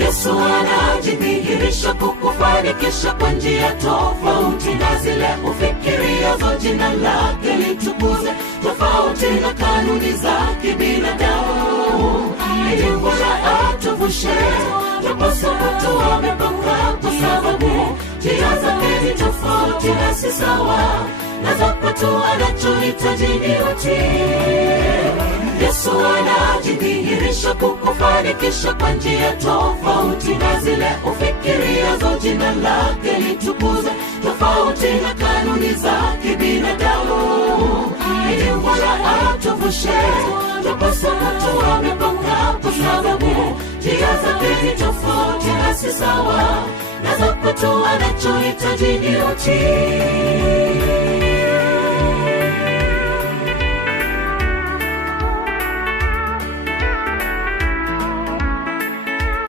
Yesu anajidhihirisha kukufanikisha kwa njia tofauti na zile ufikiriazo. Jina lake litukuze, tofauti na kanuni za kibinadamu. Ili Bwana atuvushe tunapokuwa amepanga, kwa sababu njia zake ni tofauti na si sawa na za kwetu. Anachohitaji ni utii. Yesu anajidhihirisha kukufanikisha kwa njia tofauti na zile ufikiriazo. Jina lake litukuze, tofauti na kanuni za kibinadamu. Ili Bwana atuvushe tunapokuwa amepanga, kwa sababu njia zake ni tofauti na si sawa na za kwetu. Anachohitaji ni utii.